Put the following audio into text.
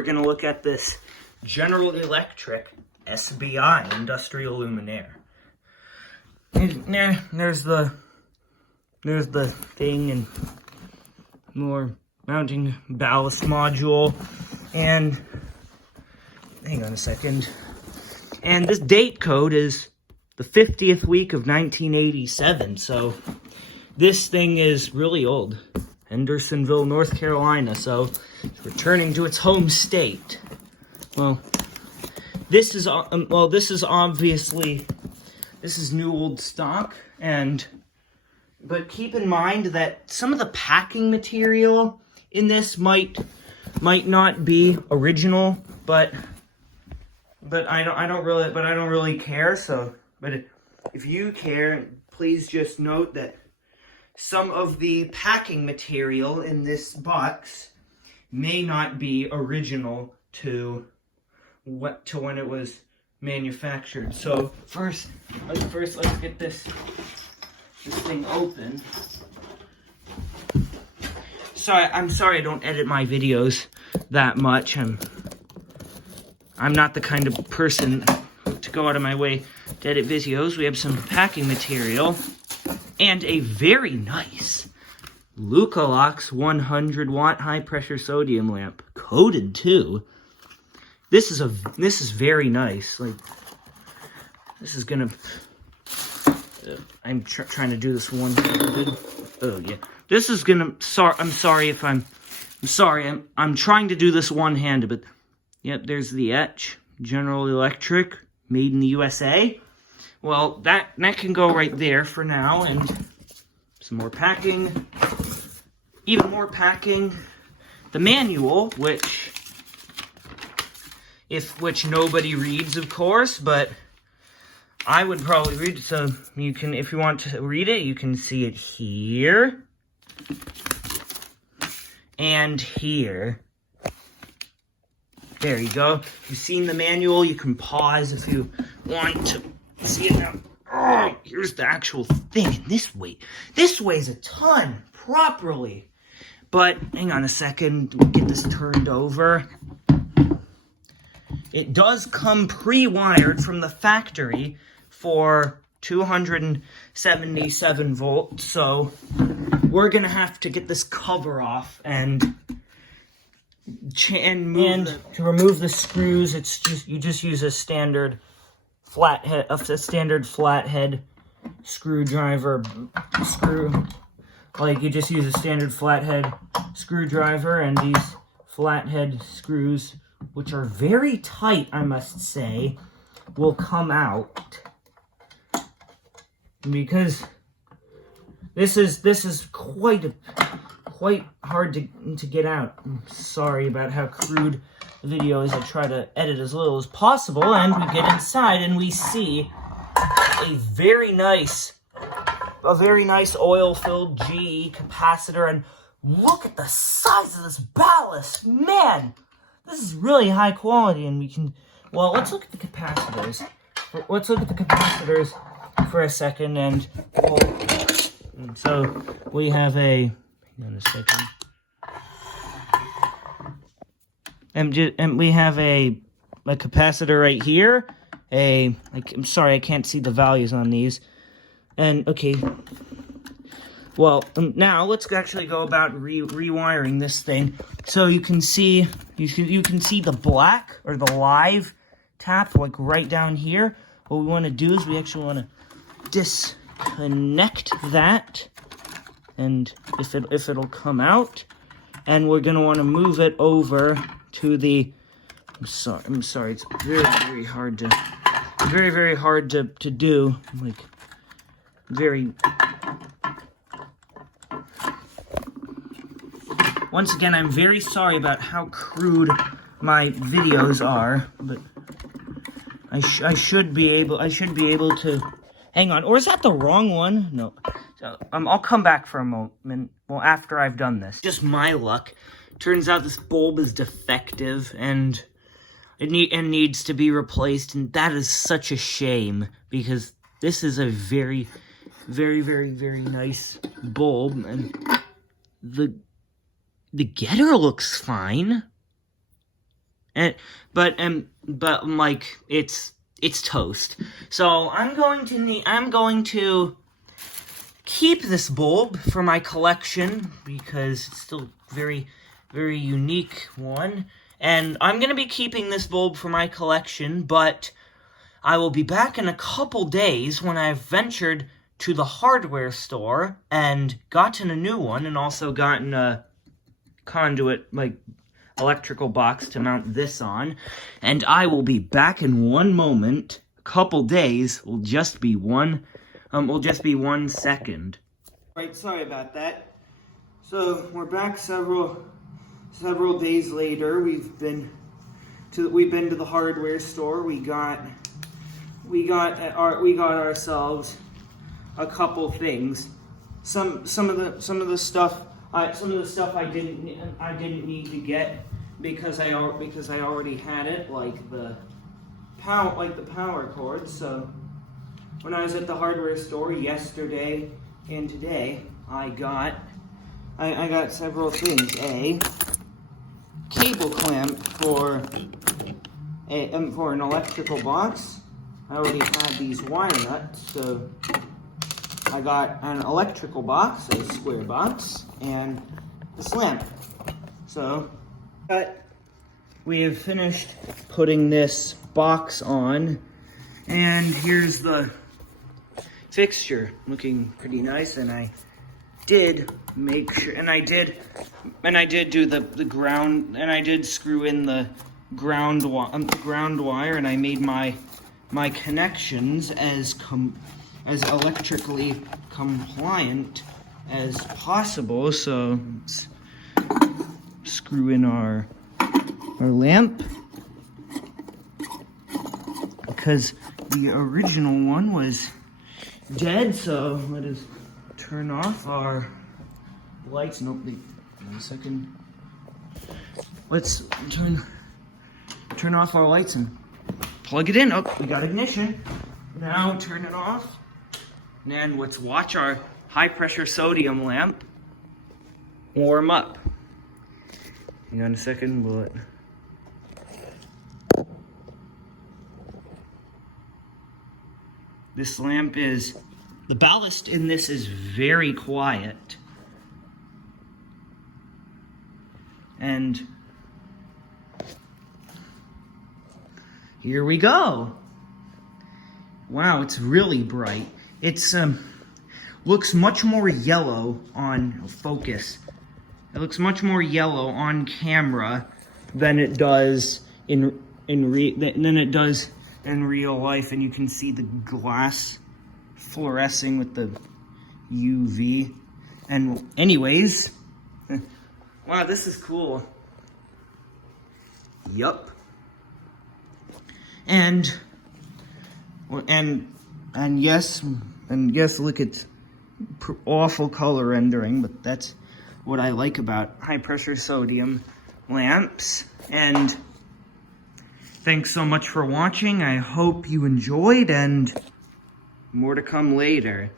we're going to look at this General Electric SBI Industrial luminaire. There's the thing, and more mounting ballast module, and hang on a second. And this date code is the 50th week of 1987, so this thing is really old. Hendersonville, North Carolina, so it's returning to its home state. Well, this is obviously, this is new old stock, but keep in mind that some of the packing material in this might not be original, but I don't really care. So, but if you care, please just note that some of the packing material in this box may not be original to when it was manufactured. So first let's get this thing open. I'm sorry I don't edit my videos that much. I'm not the kind of person to go out of my way to edit videos. We have some packing material and a very nice Lucalox 100 watt high pressure sodium lamp, coated too. This is very nice. Like, this is gonna. I'm trying to do this one-handed. Oh yeah, this is gonna. I'm sorry. I'm trying to do this one-handed, but yep. There's the etch. General Electric, made in the USA. Well, that can go right there for now, and some more packing. Even more packing. The manual, which nobody reads, of course, but I would probably read it, so you can, if you want to read it, you can see it here and here. There you go. You've seen the manual. You can pause if you want to see it now. Oh, here's the actual thing. This weighs a ton properly. But hang on a second. We'll get this turned over. It does come pre-wired from the factory for 277 volts, so we're gonna have to get this cover off and to remove the screws. You just use a standard flathead screwdriver. Like, you just use a standard flathead screwdriver, and these flathead screws, which are very tight, I must say, will come out, because this is quite hard to get out. I'm sorry about how crude the video is. I try to edit as little as possible, and we get inside and we see a very nice oil-filled GE capacitor, and look at the size of this ballast, man. This is really high quality, and we can, well, let's look at the capacitors. Let's look at the capacitors for a second, and so we have a, hang on a second, and we have a capacitor right here. I'm sorry, I can't see the values on these. And okay, well, now let's actually go about rewiring this thing. So you can see the black, or the live tap, like right down here. What we want to do is we actually want to disconnect that, and if it'll come out, and we're gonna want to move it over to the. I'm sorry. It's very hard to do. Like, very. Once again, I'm very sorry about how crude my videos are, but I should be able to. Hang on, or is that the wrong one? No. So, I'll come back for a moment. Well, after I've done this. Just my luck. Turns out this bulb is defective, and it needs to be replaced, and that is such a shame, because this is a very nice bulb, and the getter looks fine. but like it's toast. So I'm going to keep this bulb for my collection because it's still very, very unique one. And I'm going to be keeping this bulb for my collection, but I will be back in a couple days when I've ventured to the hardware store and gotten a new one, and also gotten a conduit, like, electrical box to mount this on. And I will be back in one moment. A couple days will just be one 1 second. Right, sorry about that. So we're back several days later. We've been to the hardware store. We got ourselves a couple things. Some of the stuff I didn't need to get because I already had it, like the power cord. So when I was at the hardware store yesterday and today, I got several things. A cable clamp for an electrical box. I already had these wire nuts, so I got an electrical box, a square box, and this lamp. So, we have finished putting this box on, and here's the fixture, looking pretty nice. And I did make sure, and I did do the ground, and I did screw in the ground wire, and I made my connections as electrically compliant as possible. So let's screw in our lamp, because the original one was dead. So let us turn off our lights. Nope, 1 second. Let's turn off our lights and plug it in. Oh, we got ignition. Now turn it off. And let's watch our high-pressure sodium lamp warm up. Hang on a second. This lamp is... The ballast in this is very quiet. And here we go. Wow, it's really bright. It's looks much more yellow on focus. It looks much more yellow on camera than it does in real life, and you can see the glass fluorescing with the UV. And anyways, wow, this is cool. Yup. And yes, look, it's awful color rendering, but that's what I like about high pressure sodium lamps. And thanks so much for watching. I hope you enjoyed, and more to come later.